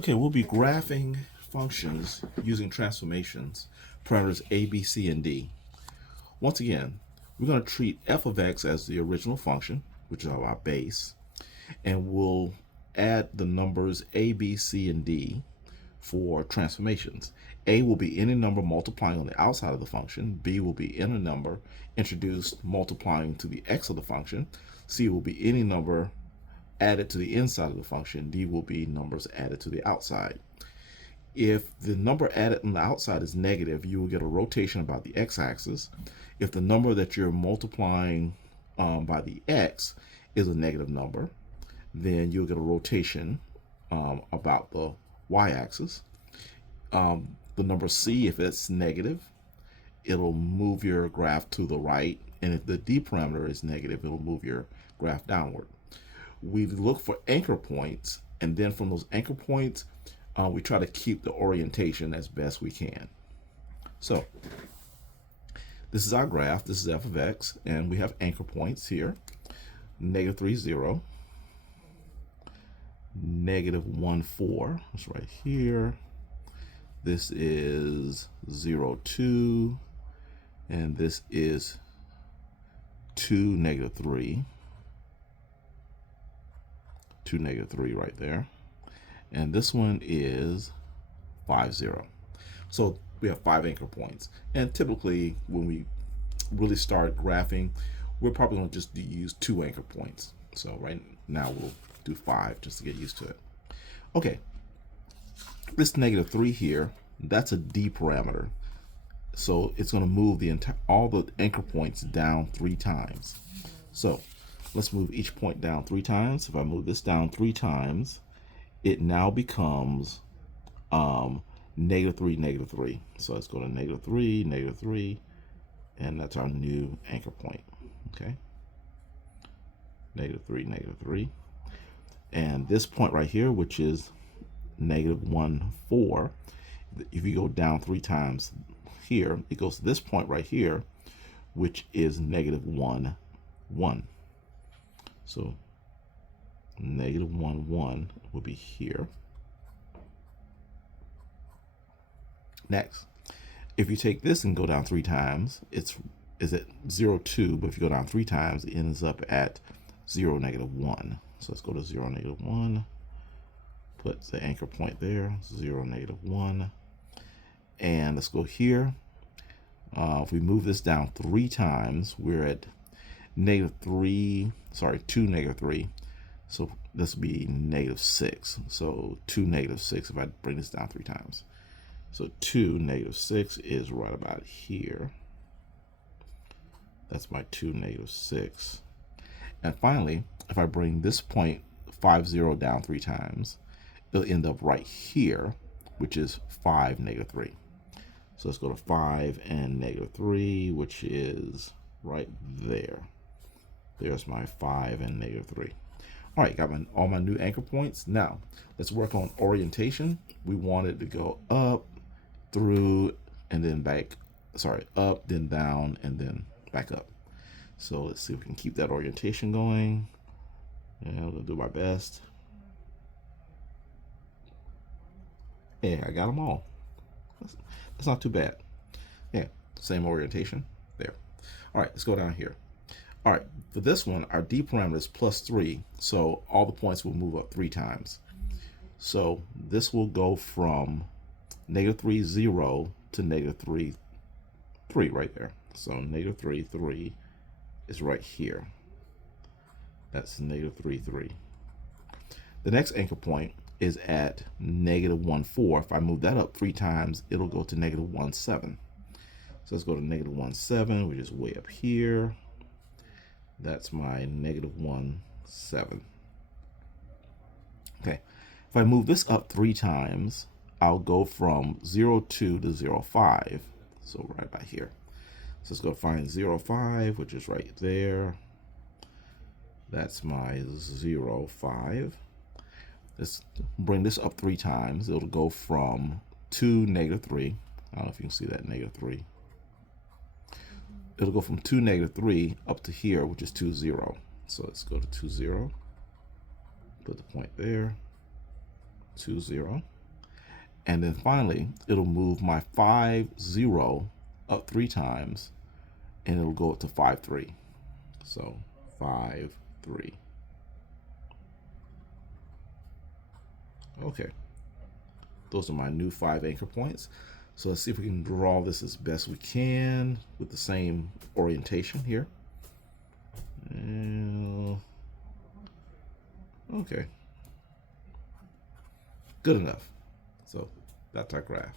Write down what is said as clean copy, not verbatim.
Okay, we'll be graphing functions using transformations, parameters a, b, c, and d. Once again, we're going to treat f of x as the original function, which is our base, and we'll add the numbers a, b, c, and d for transformations. A will be any number multiplying on the outside of the function. B will be any number introduced multiplying to the x of the function. C will be any number added to the inside of the function. D will be numbers added to the outside. If the number added on the outside is negative, you will get a rotation about the x-axis. If the number that you're multiplying by the x is a negative number, then you'll get a rotation about the y-axis. The number c, if it's negative, it'll move your graph to the right, and if the d parameter is negative, it'll move your graph downward. We look for anchor points, and then from those anchor points, we try to keep the orientation as best we can. So this is our graph. This is f of x, and we have anchor points here. Negative 3, 0. Negative 1, 4. That's right here. This is 0, 2. And this is 2, negative 3. 2, negative 3 right there. And this one is 5, 0. So we have 5 anchor points. And typically when we really start graphing, we're probably going to just use 2 anchor points. So right now we'll do 5 just to get used to it. Okay, this negative 3 here, that's a d parameter. So it's going to move all the anchor points down 3 times. So let's move each point down 3 times. If I move this down 3 times, it now becomes negative 3, negative 3. So let's go to negative 3, and that's our new anchor point. Okay, negative 3, negative 3. And this point right here, which is negative 1, 4, if you go down 3 times here, it goes to this point right here, which is negative 1, 1. So negative 1, 1 will be here. Next, if you take this and go down 3 times, it's at 0, 2, but if you go down 3 times, it ends up at 0, negative 1. So let's go to 0, negative 1, put the anchor point there, 0, negative 1, and let's go here. If we move this down 3 times, we're at negative 3, sorry, 2, negative 3. So this will be negative 6. So 2, negative 6 if I bring this down 3 times. So 2, negative 6 is right about here. That's my 2, negative 6. And finally, if I bring this point 5, 0 down 3 times, it'll end up right here, which is 5, negative 3. So let's go to 5 and negative 3, which is right there. There's my 5 and negative 3. All right, got all my new anchor points. Now, let's work on orientation. We want it to go up, through, and then back. Sorry, up, then down, and then back up. So let's see if we can keep that orientation going. Yeah, I'm gonna do my best. Yeah, I got them all. That's not too bad. Yeah, same orientation there. All right, let's go down here. All right, for this one, our d parameter is plus 3, so all the points will move up 3 times. So this will go from negative 3, 0 to negative 3, 3 right there. So negative 3, 3 is right here. That's negative 3, 3. The next anchor point is at negative 1, 4. If I move that up 3 times, it'll go to negative 1, 7. So let's go to negative 1, 7, which is way up here. That's my negative 1, 7. Okay, if I move this up 3 times, I'll go from 0, 2 to 0, 5. So right about here. So let's go find 0, 5, which is right there. That's my 0, 5. Let's bring this up 3 times. It'll go from 2, negative 3. I don't know if you can see that, negative 3. It'll go from 2, negative 3 up to here, which is 2, 0. So let's go to 2, 0. Put the point there. 2, 0. And then finally, it'll move my 5, 0 up 3 times, and it'll go up to 5, 3. So 5, 3. Okay. Those are my new 5 anchor points. So let's see if we can draw this as best we can with the same orientation here. Okay. Good enough. So that's our graph.